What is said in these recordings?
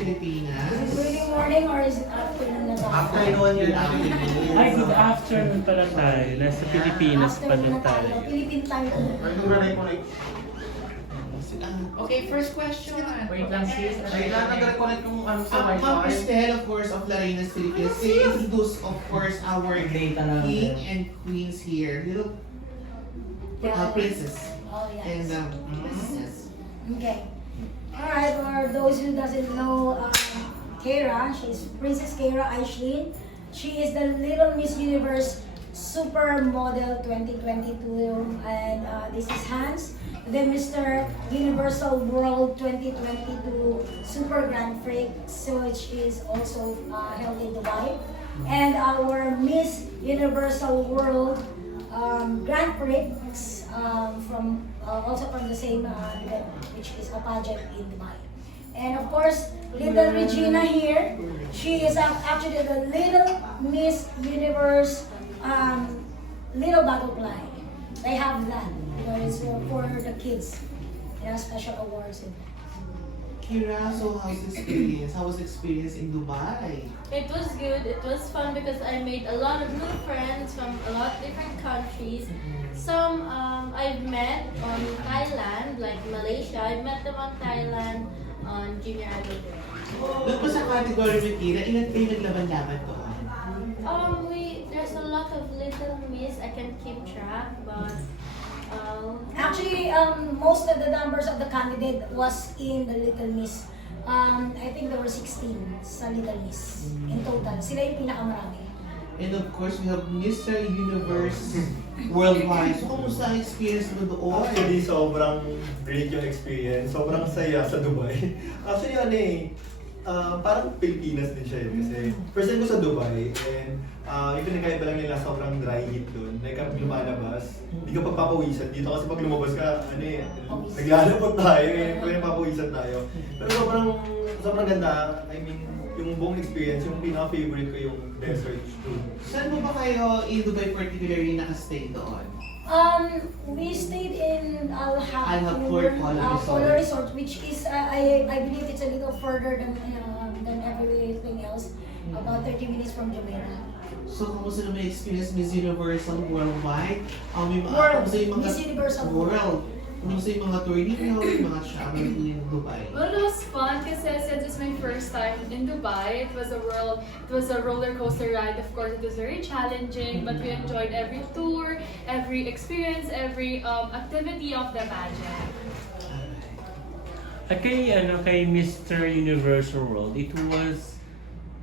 Pilipinas. Early morning or is it afternoon na ba? Afternoon yun, afternoon. Ay, good afternoon pala tayo. Nasa Pilipinas pala Afternoon na tayo. Philippine time. Okay, first question. Wait lang sis. Wait lang, nag-reconnect yung Ma'am Cristel, of course, of Larinas, Philippines. Can you introduce, of course, our Data lang. king and queens here. Little princess. Oh, yes. And, yes. Okay. Alright, for those who doesn't know, Kara, she's Princess Kara Aishlin. She is the Little Miss Universe Supermodel 2022, and this is Hans, the Mr. Universal World 2022 Super Grand Prix, which is also held in Dubai, and our Miss Universal World Grand Prix from also from the same event, which is a pageant in Dubai. And of course, little Regina here, she is actually the Little Miss Universe Little Butterfly. They have that, it's for the kids, special awards. Kira, so how's the experience? How was the experience in Dubai? It was good. It was fun because I made a lot of new friends from a lot of different countries. Some I've met on Thailand, like Malaysia. I met them on Thailand on Junior Idol Day. Doon po sa category ni Kira, ilan kayo naglaban-laban doon? There's a lot of little miss. I can keep track, but Actually, most of the numbers of the candidate was in the Little Miss. I think there were 16 sa Little Miss in total. Sila yung pinakamarami. And of course, we have Mr. Universe Worldwide. So, kumusta ang experience mo doon? Actually, sobrang great yung experience. Sobrang saya sa Dubai. Actually, parang Pilipinas din siya kasi first time ko sa Dubai and yung pinagkaiba lang nila sobrang dry heat doon. Like kapag lumalabas, hindi ka pagpapawisan. Dito kasi pag lumabas ka, naglalapot tayo kaya napapawisan tayo. Pero sobrang ganda. I mean, yung buong experience, yung pinaka-favorite ko yung desert doon. Saan mo ba kayo in Dubai particularly nakastay doon? We stayed in Al-Hapur Polo Resort, which is I believe it's a little further than everything else, about 30 minutes from Jumeirah. So, kumusta naman yung experience Miss Universal Worldwide? World, Kumusta yung mga Miss Universal World. Kumusta yung mga tour ninyo, yung mga travel in Dubai? Well, it was fun kasi since it's my first time in Dubai, it was a roller coaster ride. Of course, it was very challenging, but we enjoyed every tour, every experience, every activity of the pageant. Kay Mr. Universal World, it was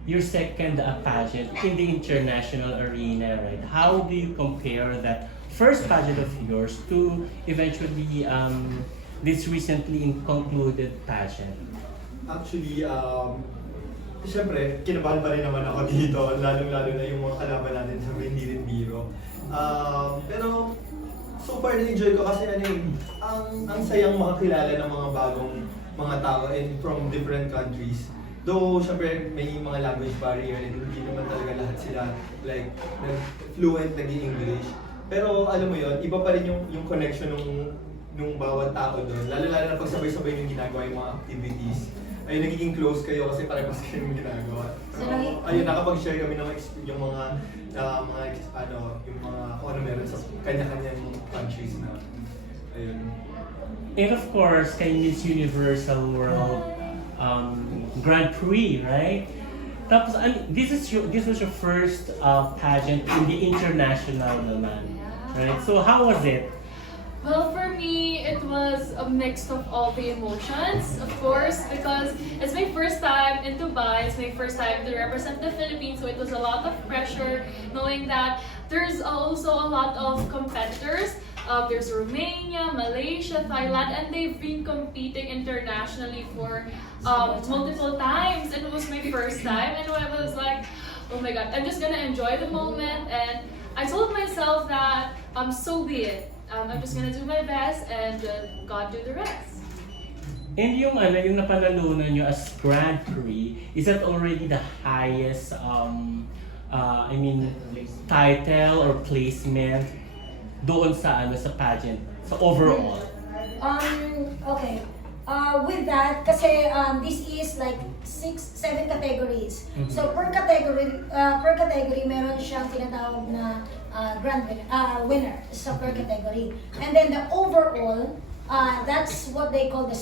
your second pageant in the international arena, right? How do you compare that first pageant of yours to eventually this recently concluded pageant? Actually, siyempre, kinabahan pa rin naman ako dito, lalong-lalo na yung mga kalaban natin sa hindi rin biro. Pero, so far na-enjoy ko kasi ang sayang makakilala ng mga bagong mga tao and from different countries. Though, syempre, may mga language barrier and hindi naman talaga lahat sila like fluent nag-i-English. Pero alam mo yon, iba pa rin yung connection nung bawat tao doon. Lalo-lalo na pag sabay-sabay yung ginagawa yung mga activities. Ayun, nagiging close kayo kasi parehas kayo yung ginagawa. So, ayun, nakapag-share kami ng yung mga kung ano meron sa kanya-kanyang countries na. Ayun. And of course, kay Miss Universal World Grand Prix, right? Tapos, this was your first pageant in the international naman, right? So, how was it? Well, for me, it was a mix of all the emotions, of course, because it's my first time in Dubai, it's my first time to represent the Philippines, so it was a lot of pressure knowing that there's also a lot of competitors. There's Romania, Malaysia, Thailand, and they've been competing internationally for multiple times, and it was my first time, and I was like, oh my god, I'm just gonna enjoy the moment, and I told myself that so be it. I'm just gonna do my best, and God do the rest. And yung napanalunan nyo as Grand Prix, is that already the highest, title or placement doon sa sa pageant, sa overall? Okay. with that, kasi this is like 7 categories. So per category meron siyang tinatawag na winner sa per category. And then the overall, that's what they call the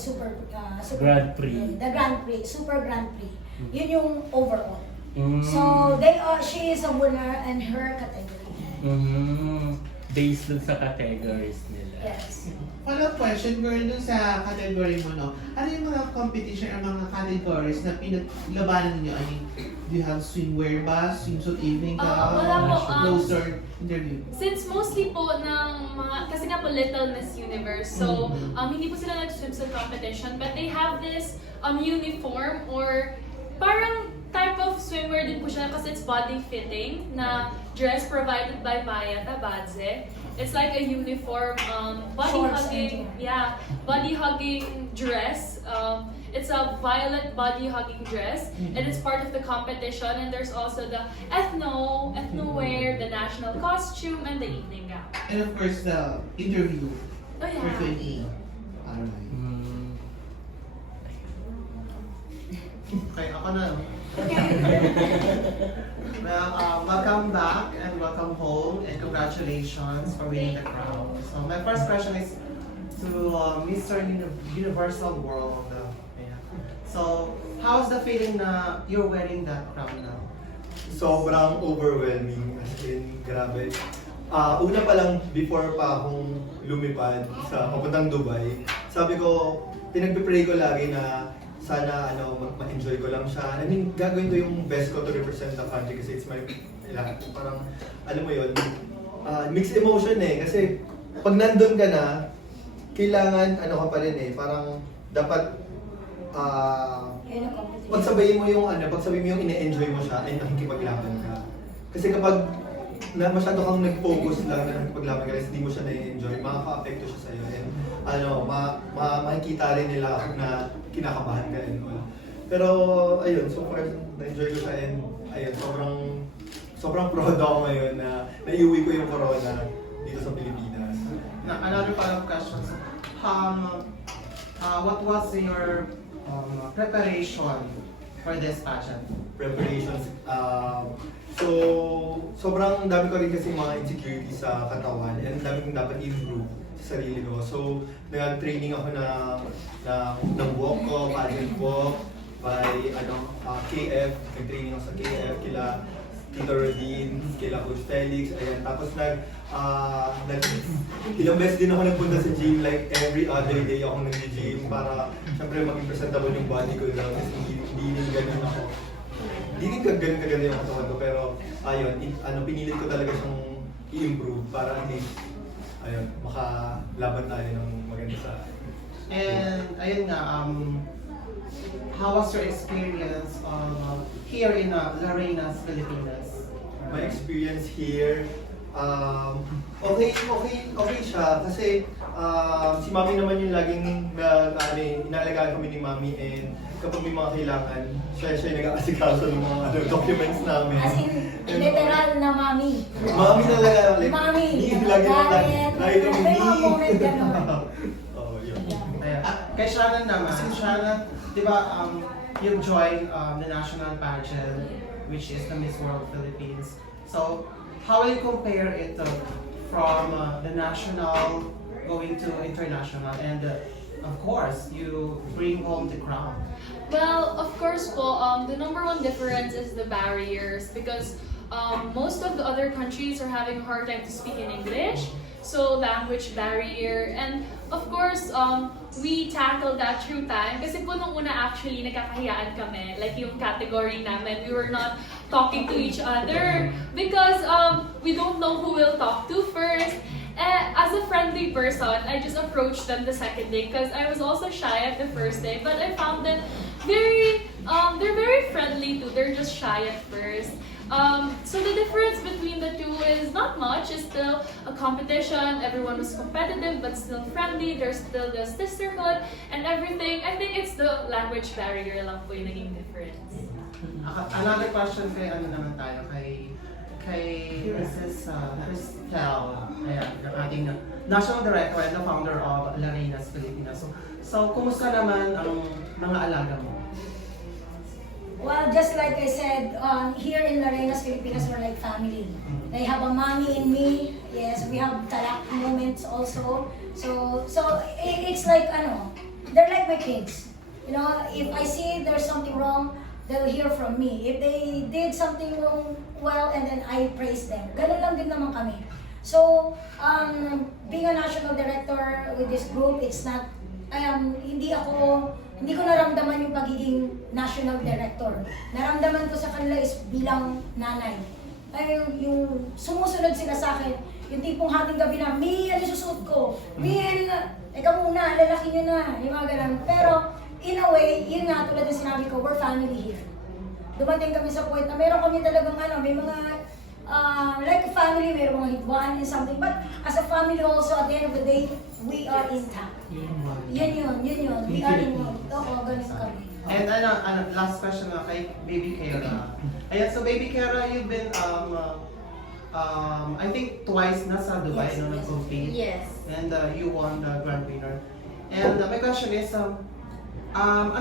Grand Prix. The Grand Prix, Super Grand Prix. Yun yung overall. Mm. So she is a winner in her category. Based dun sa categories nila. Yes. Follow-up question, girl, dun sa category mo, no? Ano yung mga competition or mga categories na pinaglabanan niyo? I mean, do you have swimwear ba? Swimsuit evening ka? Wala po, Closer interview? Since mostly po ng mga, kasi nga po Little Miss Universe, so hindi po sila nag-swimsuit competition, but they have this uniform or parang type of swimwear din po siya kasi it's body fitting na dress provided by Maya Tabadze. It's like a uniform body hugging dress. It's a violet body hugging dress and it's part of the competition, and there's also the ethno wear, the national costume, and the evening gown. And of course, the interview Oh for yeah. 28. Alright. Okay, ako na. Well, welcome back and welcome home and congratulations for winning the crown. So my first question is to Mr. Universal World. Yeah. So how's the feeling na you're wearing that crown now? Sobrang overwhelming, as in, grabe. Una pa lang, before pa akong lumipad sa papuntang Dubai, sabi ko, pinagpipray ko lagi na sana ma-enjoy ko lang siya. I mean, gagawin ko yung best ko to represent the country kasi it's my lahat. Parang, alam mo yun, mixed emotion eh. Kasi pag nandun ka na, kailangan ka pa rin eh. Parang dapat pagsabayin mo yung ine-enjoy mo siya ay nakikipaglaban ka. Kasi kapag masyado kang nag-focus lang na nakikipaglaban ka kasi hindi mo siya na-enjoy, makaka-apekto siya sa'yo. And makikita rin nila na kinakabahan ka and all. Pero ayun, so far na-enjoy ko siya and ayun, sobrang proud ako ngayon na naiuwi ko yung corona dito sa Pilipinas. Now, another follow-up question. So, what was your preparation for this pageant? Preparations. So, sobrang dami ko rin kasi mga insecurities sa katawan and dami kong dapat i-improve sa sarili ko. So, nag-training ako ng walk ko, pageant walk, by KF, nag-training ako sa KF, kila Tito Rodin, kila Coach Felix, ayan. Tapos ilang beses din ako nagpunta sa gym, like every other day ako nag-gym para syempre maging presentable yung body ko lang kasi hindi din ganun ako. Hindi din ganun kaganda yung katawan ko, pero ayun, pinilit ko talaga siyang i-improve para at least makalaban tayo ng maganda sa. And ayun nga, how was your experience here in Larenas, Philippines? My experience here, okay siya kasi si Mami naman yung laging inalagaan kami ni Mami, and kapag may mga kailangan, siya yung nag-aasikaso ng mga documents namin. As in, literal na mami. Mami talaga, like, Mami, lagi kami may mga moment gano'n. Oh, yun. Ayan. Kay Shana naman, Shana, di ba, you joined the national pageant, which is the Miss World Philippines. So, how will you compare it from the national going to international, and of course, you bring home the crown? Well, of course po, the number one difference is the barriers because most of the other countries are having a hard time to speak in English, so language barrier, and of course, we tackled that through time kasi po nung una actually nagkakahiyaan kami, like yung category namin, we were not talking to each other because we don't know who we'll talk to first. As a friendly person, I just approached them the second day because I was also shy at the first day, but I found them they're very friendly too. They're just shy at first. So the difference between the two is not much. It's still a competition. Everyone was competitive but still friendly. There's still the sisterhood and everything. I think it's the language barrier lang po yung naging difference. Another question kay naman tayo, kay kay Mrs. Cristel, ayan, ang ating National Director and the founder of Larenas Filipinas. So, kumusta naman ang mga alaga mo? Well, just like I said, here in Larenas, Filipinas, we're like family. They have a mommy in me. Yes, we have talak moments also. So it's like, they're like my kids. You know, if I see there's something wrong, they'll hear from me. If they did something wrong, well, and then I praise them. Ganun lang din naman kami. So, being a national director with this group, it's not, hindi ko naramdaman yung pagiging national director. Naramdaman ko sa kanila is bilang nanay. Ay, yung sumusunod sila sa akin, yung tipong hating gabi na, Mi, ano susuot ko? Mi, ikaw muna, lalaki nyo na, yung mga ganun. Pero, in a way, yun nga, tulad ng sinabi ko, we're family here. Dumating kami sa point na meron kami talagang may mga, like a family, meron mga hitwaan and something. But as a family also, at the end of the day, we are intact. Yun. We are in one. Oo, ganun kami. And last question na kay Baby Kara. Ayan, so Baby Kara, you've been, I think twice na sa Dubai Yes, na yes. nag-compete. Yes. And you won the grand winner. And my question is, ano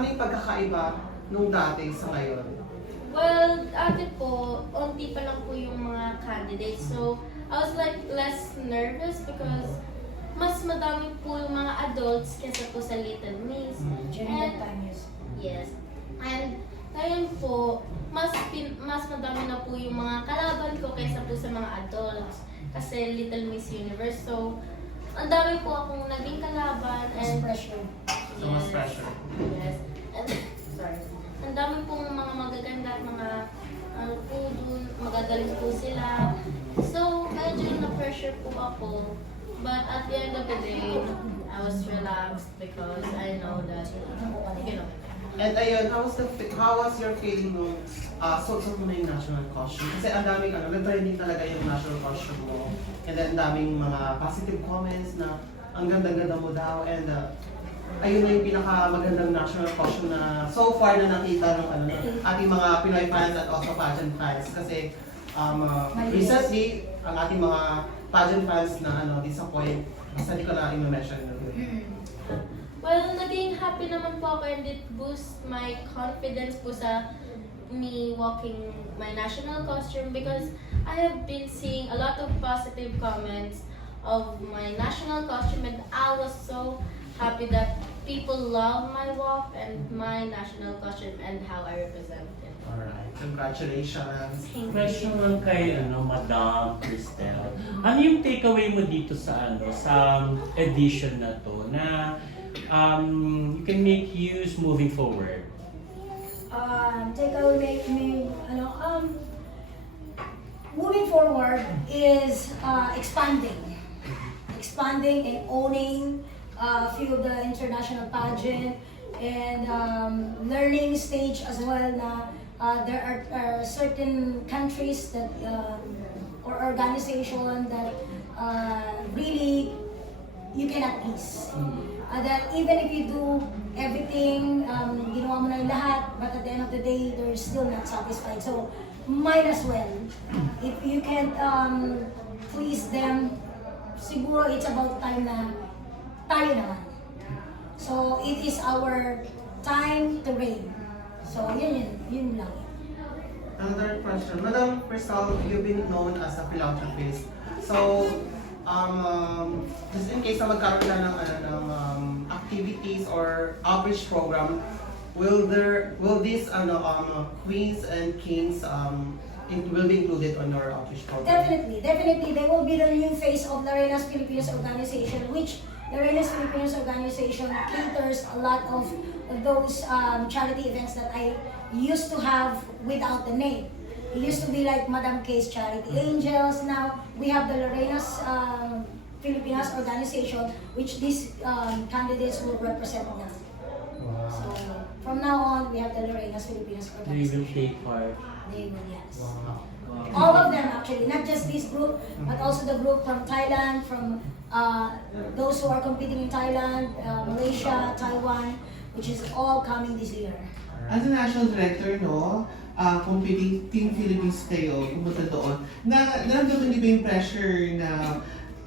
yung pagkakaiba nung dati sa ngayon? Well, ate po, onti pa lang po yung mga candidates. So, I was like less nervous because mas madami po yung mga adults kesa po sa Little Miss. During that time, yes. Yes. And ngayon po, mas madami na po yung mga kalaban ko kaysa po sa mga adults. Kasi Little Miss Universe. So, ang dami po akong naging kalaban. Mas And pressure. So, mas pressure. Yes. And, sorry. Ang dami pong mga magaganda at mga po dun, magagaling po sila. So, medyo na-pressure po ako. But at the end of the day, I was relaxed because I know that, you know. And ayun, how was your feeling nung suot mo na yung national costume? Kasi ang daming, nag-trending talaga yung national costume mo. And then, ang daming mga positive comments na ang ganda-ganda mo daw. And ayun na yung pinakamagandang national costume na so far na nakita ng ating mga Pinoy fans at also pageant fans. Kasi recently, ang ating mga pageant fans na disappoint. Basta di ko na i-mention. Well, naging happy naman po ako and it boosts my confidence po sa me walking my national costume because I have been seeing a lot of positive comments of my national costume and I was so happy that people love my walk and my national costume and how I represent it. Alright, congratulations. Question lang kay Madam Cristel. Ano yung takeaway mo dito sa sa edition na to na you can make use moving forward? Moving forward is expanding and owning a few of the international pageant and learning stage as well na there are certain countries that or organization that really you cannot please. That even if you do everything, ginawa mo na yung lahat, but at the end of the day, they're still not satisfied. So, might as well. If you can't please them, siguro it's about time na tayo naman. So, it is our time to reign. So, yun lang. Another question. Madam Cristel, you've been known as a philanthropist. So, just in case na magkaroon na ng activities or outreach program, will these queens and kings will be included on your outreach program? Definitely. They will be the new face of Larenas Filipinas organization, which Larenas Filipinas organization caters a lot of those charity events that I used to have without the name. It used to be like Madam K's Charity Angels. Now we have the Larenas Filipinas organization, which these candidates will represent now. Wow. So from now on, we have the Larenas Filipinas They will organization. take part. They will, yes. Wow. All of them actually, not just this group, but also the group from Thailand, from those who are competing in Thailand, Malaysia, Taiwan, which is all coming this year. As a national director, competing Team Philippines kayo, pumunta doon, naramdaman niyo ba yung pressure na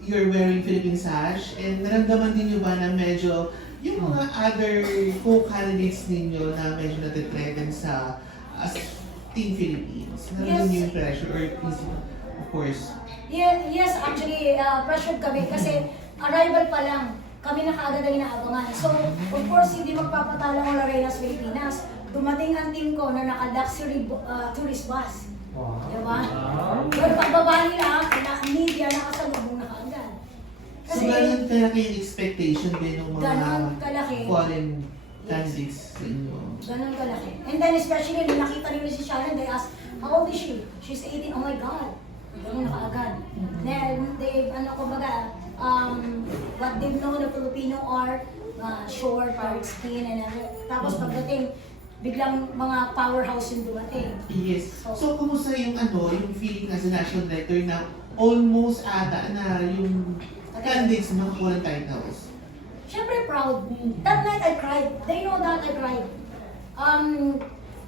you're wearing Philippine sash? And naramdaman din niyo ba na medyo yung mga other co-candidates ninyo na medyo natitreten sa as Team Philippines? Naramdaman niyo yung pressure or of course? Yes, actually, pressured kami kasi arrival pa lang. Kami na kaagad ang inaabangan. So, of course, hindi magpapatalo ang Larenas Pilipinas. Dumating ang team ko na naka-luxury tourist bus. Wow. Diba? Pero pagbaba nila, media nakasalubong na kaagad. So, ganun kalaki yung expectation din ng mga Ganun kalaki. foreign candidates sa inyo? Ganun kalaki. And then especially, nung nakita nila si Sharon, they asked, how old is she? She's 18. Oh my God. Ganun na kaagad. Then, they, what they know na Filipino are, short, dark skin, and everything. Tapos pagdating, biglang mga powerhouse yung dumating. Yes. So, kumusta yung yung feeling as a national director na almost ata na yung candidates makakuha ng titles? Siyempre proud. That night I cried. They know that I cried.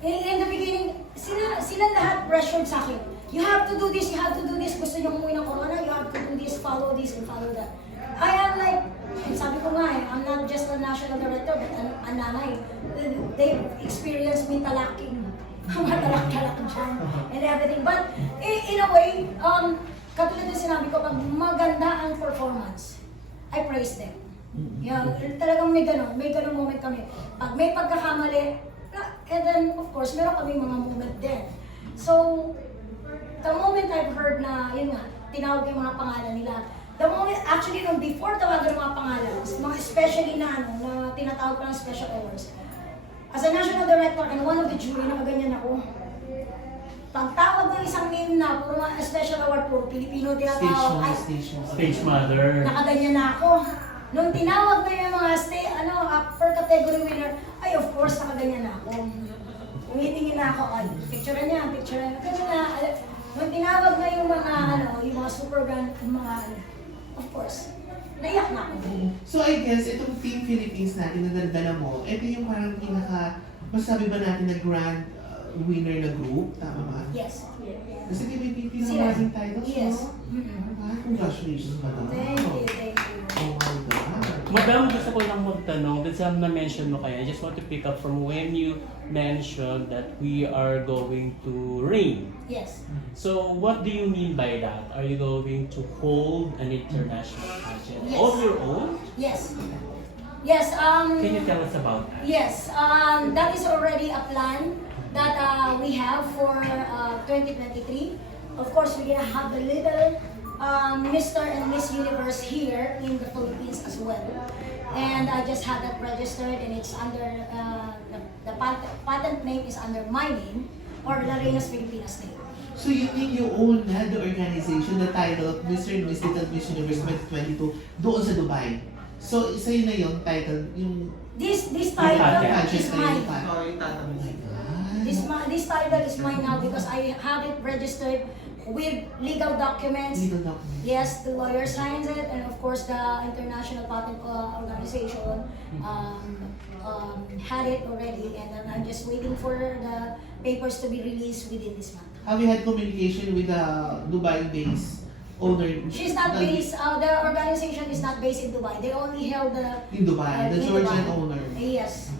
In the beginning, sila lahat pressured sa akin. You have to do this, you have to do this. Gusto niyo umuwi ng corona, you have to do this, and follow that. I am like, sabi ko nga I'm not just a national director, but a nanay. They experienced me talaking. Mga talak-talak dyan and everything. But in a way, katulad ng sinabi ko, pag maganda ang performance, I praise them. Talagang may ganun moment kami. Pag may pagkakamali, and then of course, meron kami mga moment din. So, the moment I've heard na, yun nga, tinawag yung mga pangalan nila, the moment, actually, nung before tawagan ng mga pangalan, mga especially na tinatawag ko ng special awards, as a national director and one of the jury, nakaganyan ako. Pagtawag ng isang name na, puro mga special award, puro Pilipino tinatawag, Stage mother. nakaganyan na ako. Nung tinawag na yung mga per category winner, ay of course, nakaganyan na ako. Umitingin na ako, ay, picture niya. Ganun na, nung tinawag na yung mga super grand, of course, naiyak na ako. So, I guess, itong Team Philippines natin na nagdala mo, ito yung parang masabi ba natin na grand winner na group? Tama ba? Yes. Kasi may pinamaraming titles, Yes. no? Congratulations, madam. Thank you. Oh my God. Madam, gusto ko lang magtanong, dun sa na-mention mo kaya, I just want to pick up from when you mentioned that we are going to reign. Yes. So, what do you mean by that? Are you going to hold an international pageant Yes. of your own? Yes. Can you tell us about that? Yes, that is already a plan that we have for 2023. Of course, we're gonna have a little Mr. and Miss Universe here in the Philippines as well. And I just had that registered, and it's under the patent name is under my name or Larenas Pilipinas name. So, you mean you own na the organization, the title of Mr. and Miss Little Miss Universe 2022 doon sa Dubai? So, isa yun na yung title, yung This title patent. is mine. So, yung tatanungin. This title is mine now because I have it registered with legal documents. legal document. Yes, the lawyer signs it, and of course the International Patent Organization had it already, and then I'm just waiting for the papers to be released within this month. Have you had communication with the Dubai-based owner? She's not based, the organization is not based in Dubai. They only held In Dubai, the in Georgian Dubai. owner. Yes.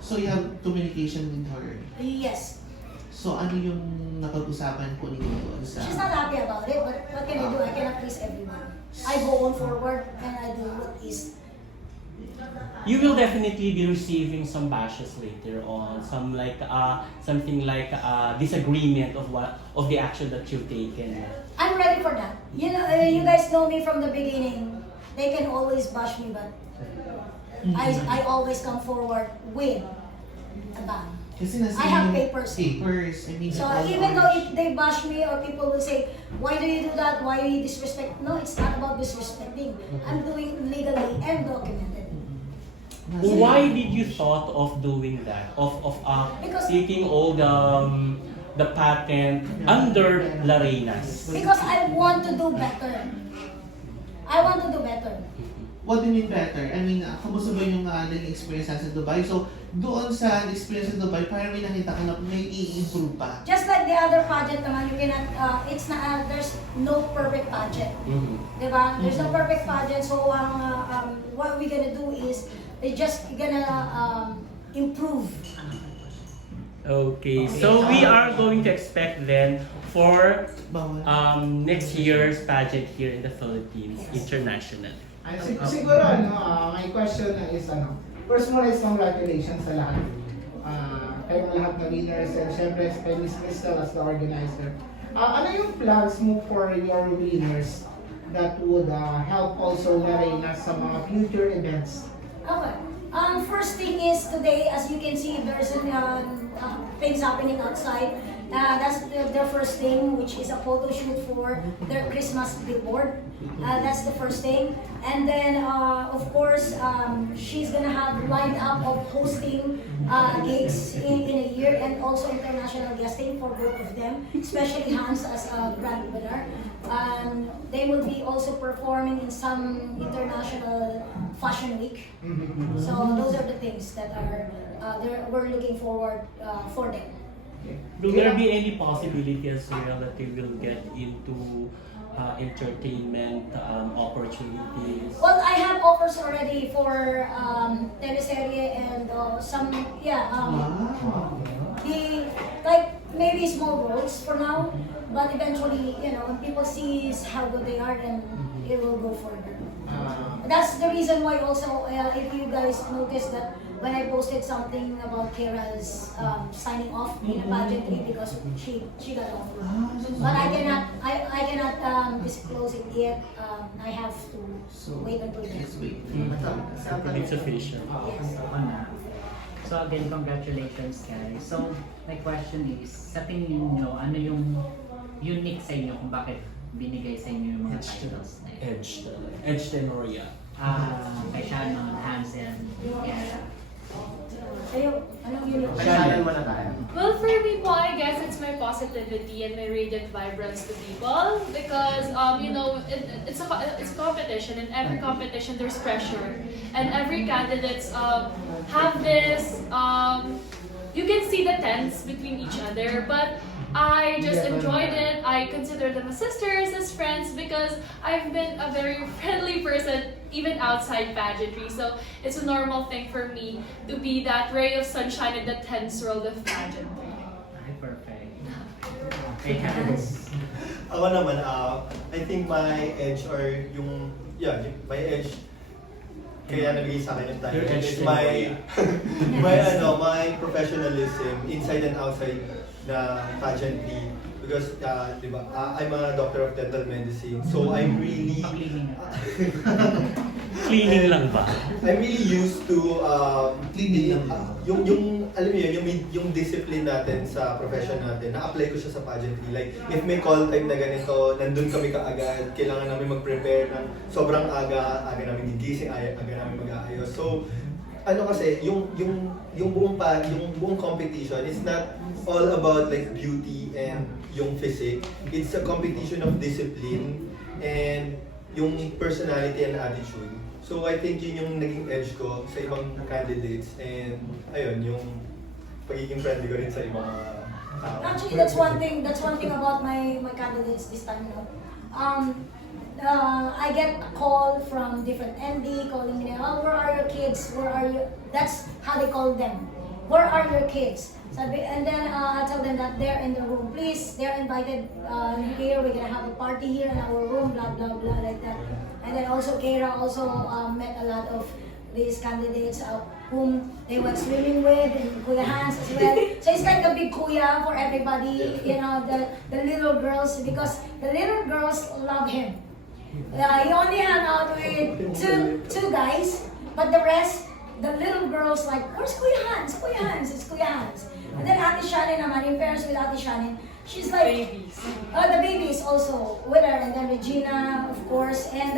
So, you have communication with her. Yes. So, ano yung napag-usapan po ninyo doon sa... She's not happy about it, but what can I do? I cannot please everyone. I go on forward and I do what is. You will definitely be receiving some bashes later on, something like disagreement of the action that you've taken. I'm ready for that. You know, you guys know me from the beginning. They can always bash me, but I always come forward with a bang. Kasi nasa I have yung papers. I mean, So all even though ours. if they bash me or people will say, why do you do that? Why do you disrespect? No, it's not about disrespecting. I'm doing legally and documented. Why did you thought of doing that? Of Because- taking all the patent under Larenas? Because I want to do better. I want to do better. what do you mean better? I mean, kamusta ba yung naging experience sa Dubai? So, doon sa experience sa Dubai, parang may nakita ka na may i-improve pa. Just like the other pageant naman, you cannot, it's not, there's no perfect pageant. Diba? There's no perfect pageant, so what we're gonna do is, we're just gonna improve. Okay, so we are going to expect then for next year's pageant here in the Philippines, international. Siguro, my question is, first muna is congratulations sa lahat. Kayong lahat na winners, and syempre kay Miss Crystal as the organizer. Ano yung plans mo for your winners that would help also Lorena sa mga future events? Okay. First thing is today, as you can see, there's things happening outside. That's their first thing, which is a photo shoot for their Christmas billboard. That's the first thing. And then, of course, she's gonna have lined up of hosting gigs in a year, and also international guesting for both of them, especially Hans as a grand winner. They will be also performing in some international fashion week. So those are the things that are we're looking forward for them. Will there be any possibility as well that they will get into entertainment opportunities? Well, I have offers already for teleserye and some, like maybe small roles for now, but eventually, when people see how good they are, then it will go further. That's the reason why also, if you guys noticed that when I posted something about Kira's signing off in a pageantry because she got offered. But I cannot disclose it yet. I have to wait until next week. It's official. So again, congratulations guys. So my question is, sa tingin niyo, ano yung unique sa inyo kung bakit binigay sa inyo yung mga titles na yun? Edge Tenoria. Kay Shannon, Hansen, yeah. Well, for me po, I guess it's my positivity and my radiant vibrance to people because it's a competition. In every competition, there's pressure, and every candidates have this. You can see the tense between each other, but I just enjoyed it. I consider them as sisters, as friends, because I've been a very friendly person even outside pageantry. So it's a normal thing for me to be that ray of sunshine in the tense world of pageantry. Ay, perfect. Ako naman, I think my edge my edge kaya nabigay sa akin yung title Your edge is din, my professionalism inside and outside the pageantry. Because, diba, I'm a doctor of dental medicine, so I'm really... Cleaning lang ba? I'm really used to Cleaning lang ba? yung alam mo yun, yung discipline natin sa profession natin, na-apply ko siya sa pageantry. Like, if may call time na ganito, nandun kami kaagad, kailangan namin mag-prepare ng sobrang aga namin gigising, aga namin mag-aayos. So, kasi, yung buong competition, it's not all about like beauty and yung physique. It's a competition of discipline and yung personality and attitude. So I think yun yung naging edge ko sa ibang candidates, and ayun, yung pagiging friendly ko rin sa ibang tao. Actually, that's one thing about my candidates this time. I get a call from different ND calling me, where are your kids? Where are you? That's how they call them. Where are your kids? And then I tell them that they're in the room. Please, they're invited here. We're gonna have a party here in our room. Blah blah blah like that. And then also Kira also met a lot of these candidates whom they went swimming with, and Kuya Hans as well. So it's like a big kuya for everybody. The little girls, because the little girls love him. He only hung out with two guys, but the rest, the little girls like, where's Kuya Hans? Kuya Hans, it's Kuya Hans. And then Ate Shannon naman, in fairness with Ate Shannon, she's like, the babies also with her, and then Regina, of course. And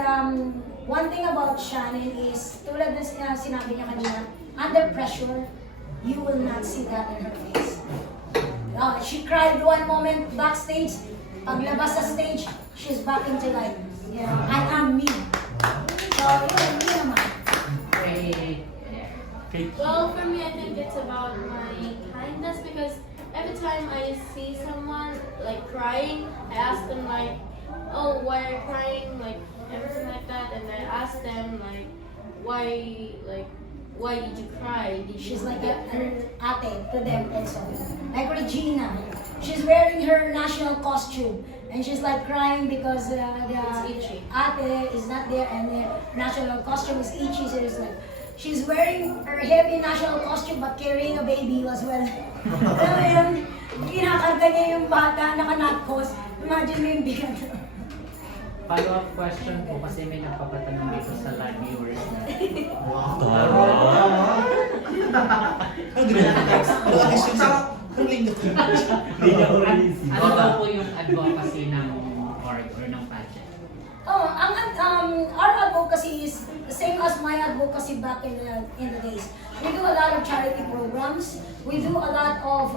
one thing about Shannon is, tulad na sinabi niya kanina, under pressure, you will not see that in her face. She cried one moment backstage, paglabas sa stage, she's back into like, I am me. So, yun Okay. Well, for me, I think it's about my kindness because every time I see someone like crying, I ask them like, "Oh, why are you crying?" Like everything like that, and I ask them like, like, why did you cry? Did She's you like get an hurt? ate to them also. Like Regina, she's wearing her national costume and she's like crying because the It's itchy. ate is not there and the national costume is itchy. So it's like she's wearing her heavy national costume but carrying a baby as well. Alam mo yun, kinakarga niya yung bata, naka-knockos. Imagine mo yung bigat. Follow-up question po kasi may nagpapatanong dito sa live viewers na. Ano din ang text? Wala question sa huling na Hindi niya already see. Ano daw po yung advocacy ng org or ng pageant? Oh, our advocacy is the same as my advocacy back in the days. We do a lot of charity programs. We do a lot of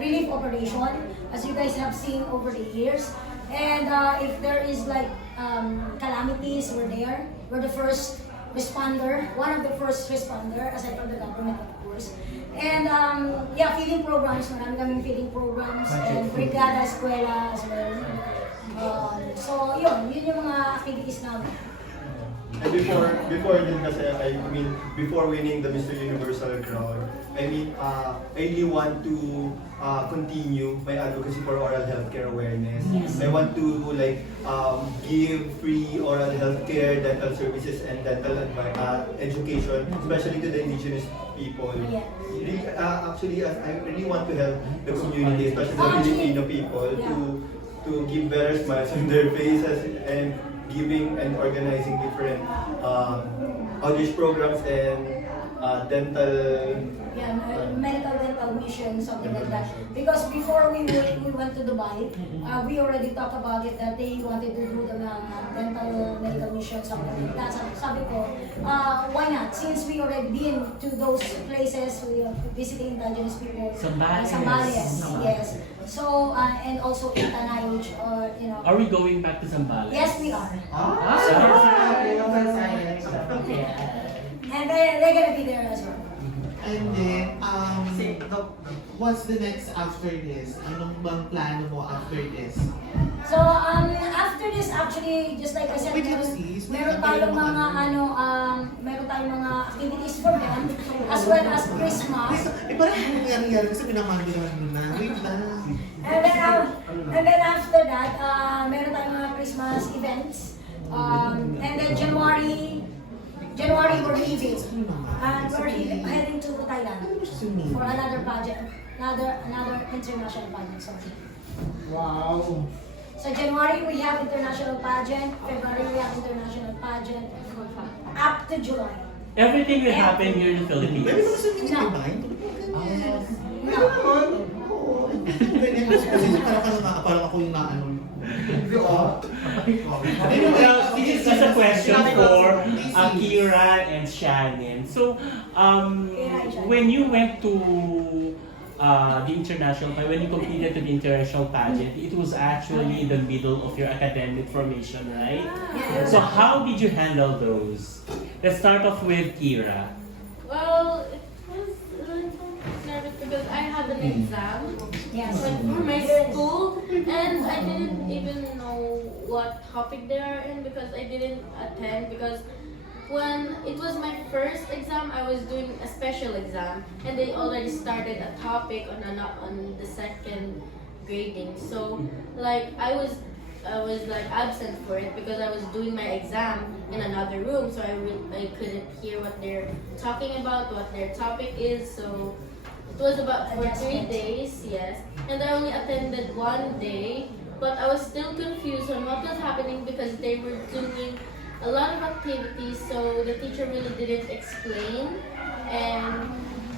relief operation, as you guys have seen over the years. And if there is like calamities, we're there. We're the first responder, one of the first responder, aside from the government, of course. And feeding programs, marami kaming feeding programs, and brigada eskwela as well. So yun yung mga activities namin. And before din kasi, I mean, before winning the Mr. Universal crown, I mean, I really want to continue my advocacy for oral healthcare awareness. I want to like give free oral healthcare, dental services, and dental education, especially to the indigenous people. Yes. Really, actually, I really want to help the community, especially the Filipino people, to give better smiles on their faces and giving and organizing different outreach programs and dental Medical dental mission, something like that. Because before we went to Dubai, we already talked about it that they wanted to do the dental medical mission, something like that. Sabi ko, why not? Since we already been to those places, we are visiting indigenous people. Zambales, yes. So, and also in Tanayoj, Are we going back to Zambales? Yes, we are. Okay. And they're gonna be there as well. And then, what's the next after this? Anong bang plano mo after this? So, after this, actually, just like I said, Wait, please. meron tayong mga, meron tayong mga activities for them, as well as Christmas. Parang ano nangyari kasi pinamandi naman mo na. Wait lang. And then after that, meron tayong mga Christmas events. And then January we're leaving. And we're heading to Thailand for another pageant, another international pageant. Sorry. Wow. So January we have international pageant, February we have international pageant, up to July. Everything will happen here in the Pwede Philippines. ba kasi hindi No. combine? No. Parang ako yung naano. Well, this is just a question for Akira and Shannon. So, when you went to the international, when you competed to the international pageant, it was actually in the middle of your academic formation, right? Yes. So, how did you handle those? Let's start off with Kira. Well, it was a little nervous because I have an exam Yes. like for my school, and I didn't even know what topic they are in because I didn't attend because when it was my first exam, I was doing a special exam, and they already started a topic on the second grading. So, like I was like absent for it because I was doing my exam in another room, so I couldn't hear what they're talking about, what their topic is. So it was about for 3 days, yes, and I only attended 1 day, but I was still confused on what was happening because they were doing a lot of activities, so the teacher really didn't explain, and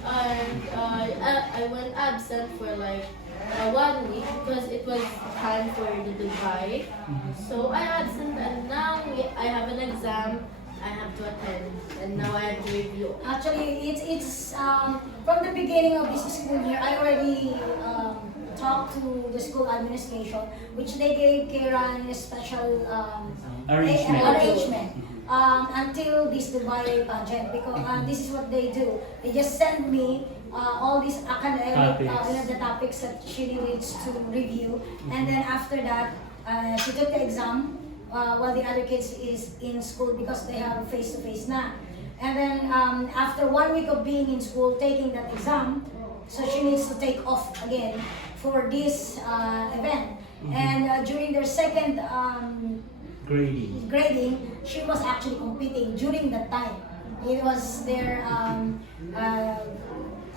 I went absent for like 1 week because it was time for the Dubai. So I absent, and now I have an exam I have to attend, and now I have to review. Actually, it's from the beginning of this school year, I already talked to the school administration, which they gave Karen a special Arrangement. arrangement until this Dubai pageant, because this is what they do. They just send me all these academic the topics that she needs to review, and then after that, she took the exam while the other kids is in school because they have face-to-face na. And then after 1 week of being in school, taking that exam, so she needs to take off again for this event. And during their second grading, she was actually competing during that time. It was their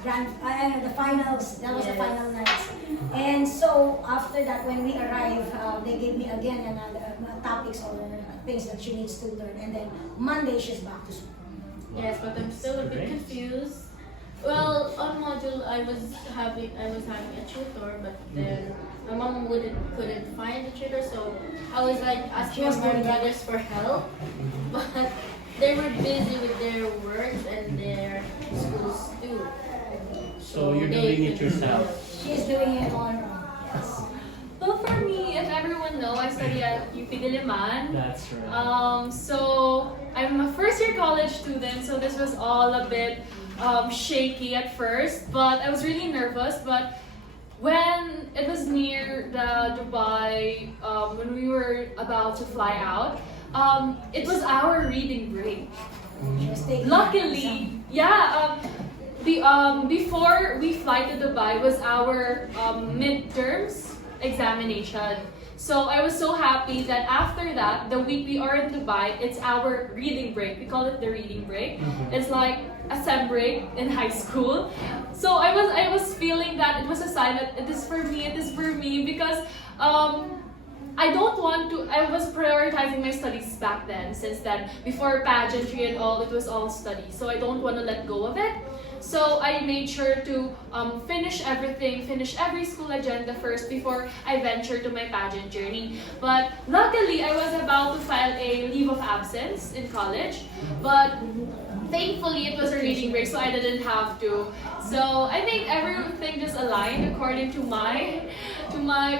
the finals. That was the final nights. And so after that, when we arrived, they gave me again another topics or things that she needs to learn. And then Monday, she's back to school. Yes, but I'm still a bit confused. Well, on module I was having a tutor, but then my mom couldn't find the tutor, so I was like asking my brothers for help, but they were busy with their works and their schools too. So you're doing it yourself. She's doing it on her own. Yes. Well, for me, if everyone knows, I study at UP Diliman. That's right. So I'm a first-year college student, so this was all a bit shaky at first, but I was really nervous. But when it was near the Dubai, when we were about to fly out, it was our reading break. She was taking Luckily, before we fly to Dubai was our midterms examination. So I was so happy that after that, the week we are in Dubai, it's our reading break. We call it the reading break. It's like a sem break in high school. So I was feeling that it was a sign that it is for me because I don't want to, I was prioritizing my studies back then, since then, before pageantry and all, it was all study. So I don't want to let go of it. So I made sure to finish every school agenda first before I venture to my pageant journey. But luckily, I was about to file a leave of absence in college, but thankfully it was a reading break, so I didn't have to. So I think everything just aligned according to my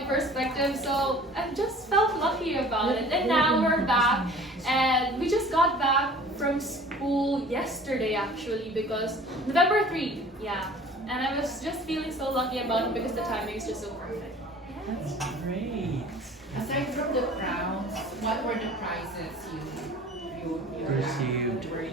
perspective. So I just felt lucky about it. And now we're back, and we just got back from school yesterday actually, because November 3, yeah. And I was just feeling so lucky about it because the timing is just so perfect. That's great. Aside from the crowns, what were the prizes you Received. were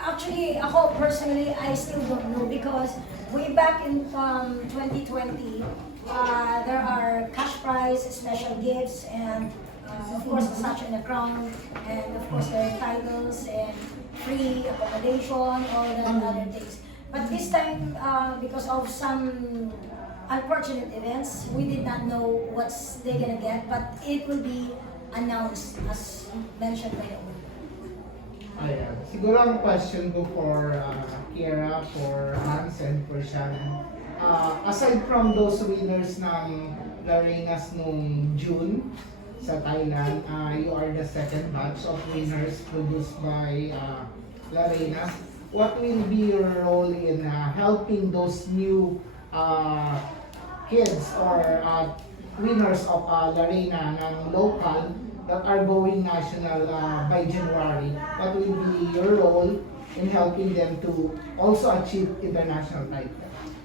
Actually, ako personally, I still don't know, because way back in 2020, there are cash prize, special gifts, and of course, such in a crown, and of course, there are titles and free accommodation, all the other things. But this time, because of some unfortunate events, we did not know what's they're gonna get, but it will be announced as mentioned by the owner. Ayan. Siguro ang question ko for Kiera, for Hans, and for Shannon. Aside from those winners ng Larenas nung June sa Thailand, you are the second batch of winners produced by Larenas. What will be your role in helping those new kids or winners of Larena ng local that are going national by January? What will be your role in helping them to also achieve international title?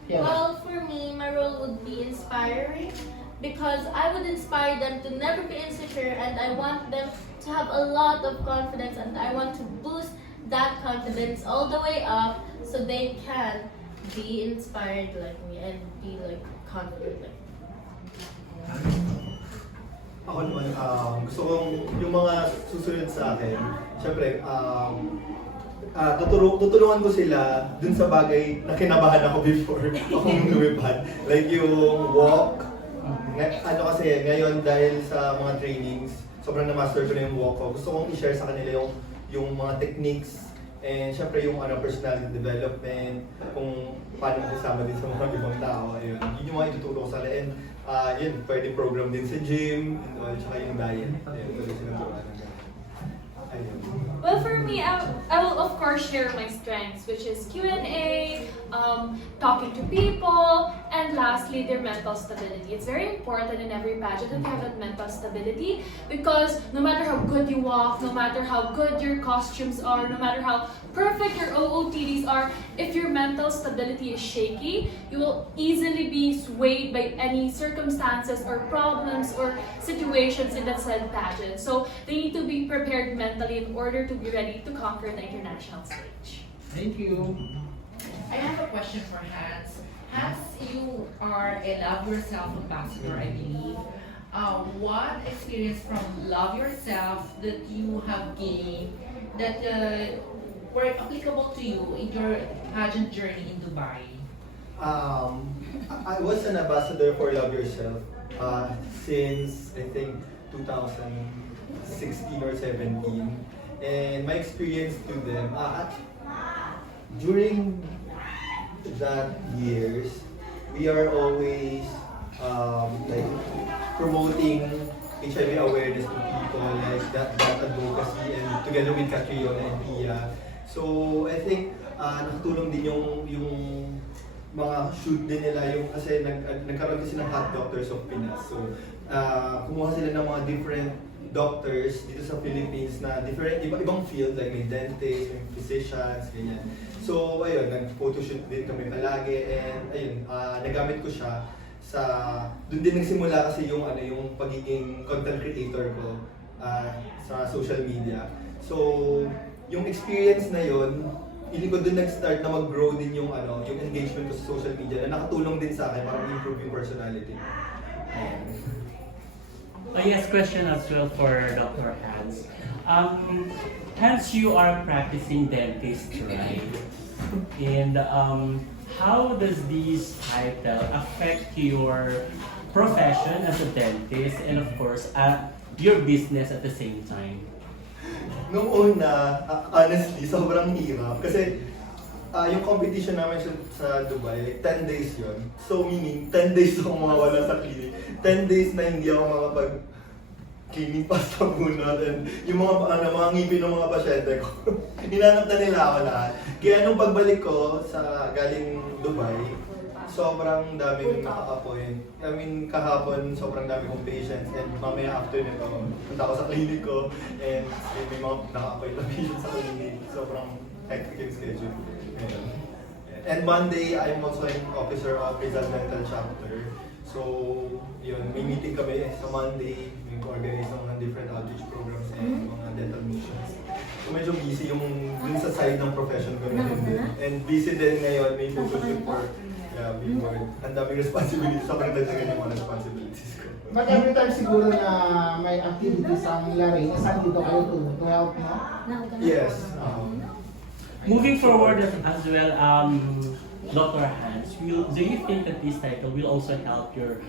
Yeah. Well, for me, my role would be inspiring, because I would inspire them to never be insecure, and I want them to have a lot of confidence, and I want to boost that confidence all the way up so they can be inspired like me and be like confident like me. Ako naman, gusto kong yung mga susunod sa akin, syempre, tutulungan ko sila dun sa bagay na kinabahan ako before akong lumipad. Like yung walk, kasi ngayon dahil sa mga trainings, sobrang na-master ko na yung walk ko. Gusto kong i-share sa kanila yung mga techniques, and syempre yung personality development, kung paano makisama din sa mga ibang tao. Ayun. Yun yung mga ituturo ko sa kanila. And yun, pwede program din sa gym, and all, tsaka yung diet. Ayun, pwede silang turuan. Ayun. Well, for me, I will of course share my strengths, which is Q&A, talking to people, and And lastly, their mental stability. It's very important in every pageant that you have that mental stability, because no matter how good you walk, no matter how good your costumes are, no matter how perfect your OOTDs are, if your mental stability is shaky, you will easily be swayed by any circumstances or problems or situations in that said pageant. So they need to be prepared mentally in order to be ready to conquer the international stage. Thank you. I have a question for Hans. Hans, you are a Love Yourself ambassador, I believe. What experience from Love Yourself that you have gained that were applicable to you in your pageant journey in Dubai? I was an ambassador for Love Yourself since I think 2016 or 17, and my experience to them during that years, we are always like promoting HIV awareness to people, like that advocacy, and together with Catriona and Pia. So I think nakatulong din yung mga shoot din nila, yung kasi nagkaroon kasi ng Hot Doctors of Pinas. So kumuha sila ng mga different doctors dito sa Philippines na ibang field, like may dentists, may physicians, ganyan. So ayun, nag-photoshoot din kami palagi, and ayun, nagamit ko siya sa, doon din nagsimula kasi yung pagiging content creator ko sa social media. So yung experience na yun, hindi ko doon nag-start na mag-grow din yung engagement ko sa social media na nakatulong din sa akin para improve yung personality. Yes, question as well for Dr. Hans. Hans, you are practicing dentistry, right? And how does this title affect your profession as a dentist and of course your business at the same time? Nung una, honestly, sobrang hirap. Kasi yung competition namin sa Dubai, 10 days yon. So meaning, 10 days ako mawawala sa clinic. 10 days na hindi ako makapag-cleaning pasta muna. And yung mga ngipin ng mga pasyente ko, hinanap na nila ako lahat. Kaya nung pagbalik ko sa galing Dubai, sobrang daming nakaka-appoint. I mean, kahapon, sobrang dami kong patients, and mamaya after nito, punta ako sa clinic ko, and may mga nakaka-appoint na patients sa clinic. Sobrang hectic yung schedule. And Monday, I'm also an officer of Rizal Dental Chapter. So, yun, may meeting kami sa Monday, may organize ng different outreach programs and mga dental missions. So, medyo busy yung dun sa side ng profession ko na din. And busy din ngayon, may photoshoot for billboard. Ang daming responsibilities, sobrang dagdagan yung mga responsibilities ko. But every time siguro na may activities ang Larry, saan dito kayo to help, no? Yes. Moving forward as well, Dr. Hans, do you think that this title will also help your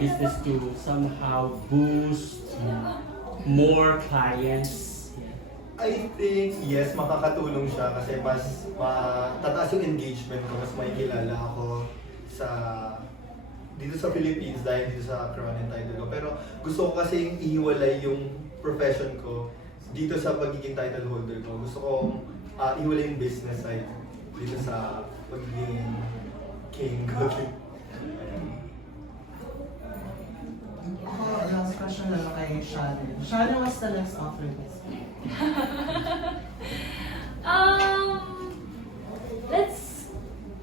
business to somehow boost more clients? I think, yes, makakatulong siya kasi mas tataas yung engagement ko, mas makikilala ako dito sa Philippines dahil dito sa crown and title ko. Pero gusto ko kasi ihiwalay yung profession ko dito sa pagiging title holder ko. Gusto ko ihiwalay yung business side dito sa pagiging king ko. Last question na kay Shannon. Shannon, what's the next offer this week? Let's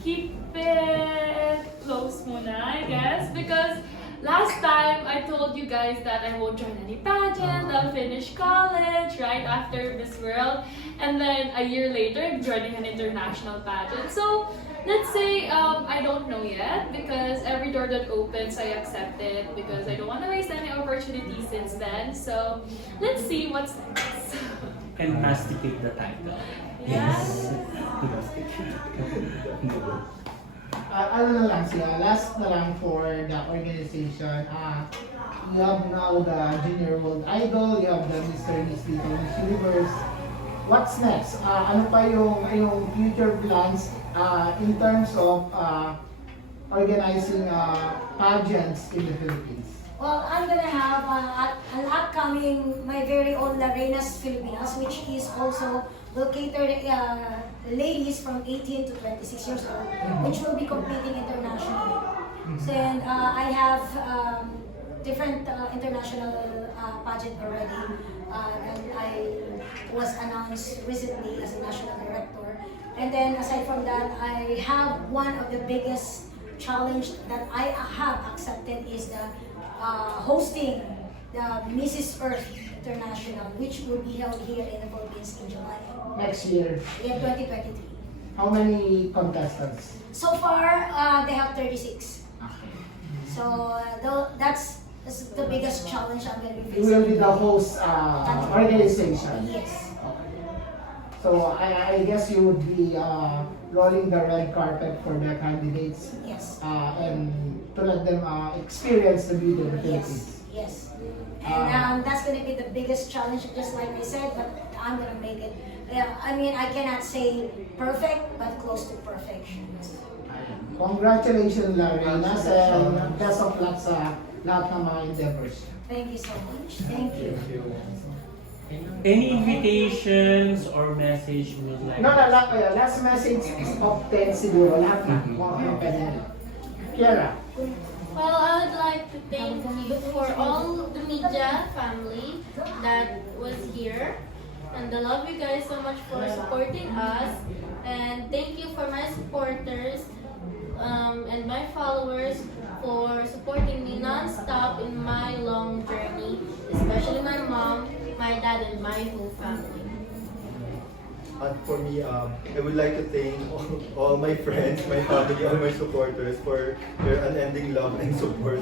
keep it close muna, I guess, because last time I told you guys that I won't join any pageant, I'll finish college right after Miss World, and then a year later I'm joining an international pageant. So let's say I don't know yet, because every door that opens I accept it, because I don't want to waste any opportunity since then. So let's see what's next. And masticate the title. Yes. Ano na lang siya, last na lang for the organization. You have now the Junior World Idol, you have the Mr. Miss Universe. What's next? Ano pa yung future plans in terms of organizing pageants in the Philippines? Well, I'm gonna have an upcoming, my very own Larenas Filipinas, which is also located ladies from 18 to 26 years old, which will be competing internationally. And I have different international pageant already. And I was announced recently as a national director. And then aside from that, I have one of the biggest challenge that I have accepted is the hosting the Mrs. Earth International, which will be held here in the Philippines in July. Next year, In 2023. how many contestants? So far, they have 36. So that's the biggest challenge I'm going to be You will be facing. the host organization. Yes. So I guess you would be rolling the red carpet for the candidates Yes. and to let them experience the beauty of the Philippines. Yes. And that's going to be the biggest challenge, just like I said, but I'm going to make it. I mean, I cannot say perfect, but close to perfection. Congratulations, Larinas, and best of luck sa lahat ng mga endeavors. Thank you so much. Thank you. Any invitations or message you would like? No, last message of 10 siguro, lahat na. Kung ano pwede nila. Kiara. Well, I would like to thank you for all the media family that was here. And I love you guys so much for supporting us. And thank you for my supporters and my followers for supporting me non-stop in my long journey, especially my mom, my dad, and my whole family. And for me, I would like to thank all my friends, my family, all my supporters for their unending love and support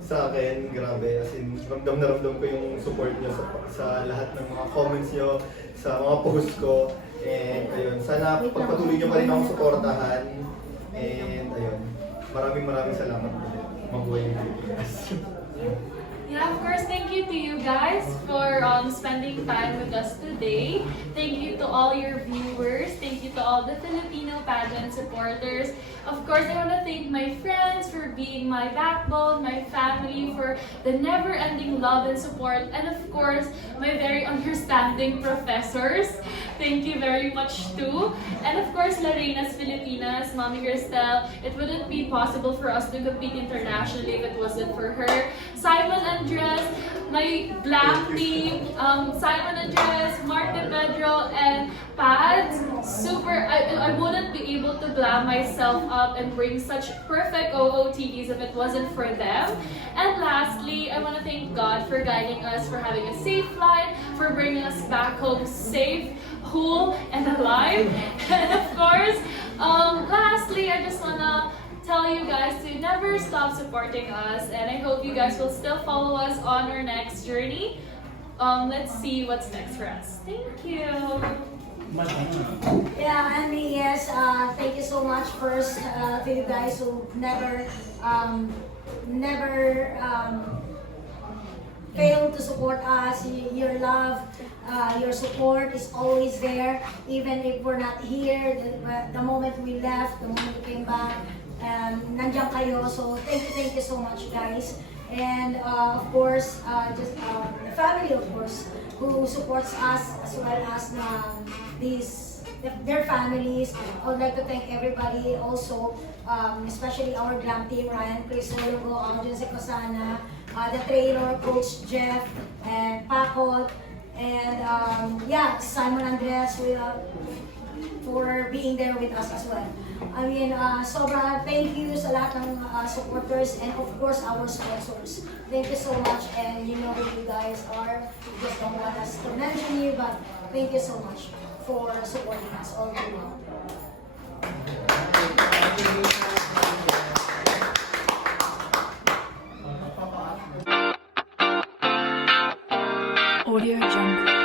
sa akin. Grabe, as in, ramdam na ramdam ko yung support niyo sa lahat ng mga comments niyo, sa mga posts ko. And ayun, sana pagpatuloy niyo pa rin akong suportahan. And ayun, maraming salamat ulit. Mabuhay yung Pilipinas. Yeah, of course, thank you to you guys for spending time with us today. Thank you to all your viewers. Thank you to all the Filipino pageant supporters. Of course, I want to thank my friends for being my backbone, my family for the never-ending love and support, and of course, my very understanding professors. Thank you very much too. And of course, Larenas Filipinas, Mommy Cristel, it wouldn't be possible for us to compete internationally if it wasn't for her. Simon Andres, my black team, Simon Andres, Mark De Pedro, and Pads. Super, I wouldn't be able to glam myself up and bring such perfect OOTDs if it wasn't for them. And lastly, I want to thank God for guiding us, for having a safe flight, for bringing us back home safe, cool, and alive. And of course, lastly, I just want to tell you guys to never stop supporting us, and I hope you guys will still follow us on our next journey. Let's see what's next for us. Thank you. Yeah, and yes, thank you so much first to you guys who never fail to support us. Your love, your support is always there, even if we're not here. The moment we left, the moment we came back, nandiyan kayo. So thank you so much, guys. And of course, just the family, of course, who supports us as well as their families. I would like to thank everybody also, especially our glam team, Ryan, Chris Hologo, Audience Ecosana, the trainer, Coach Jeff, and Paco, and Simon Andres for being there with us as well. I mean, sobra thank you sa lahat ng supporters and of course our sponsors. Thank you so much, and you know who you guys are. We just don't want us to mention you, but thank you so much for supporting us all day long. Audio Jungle.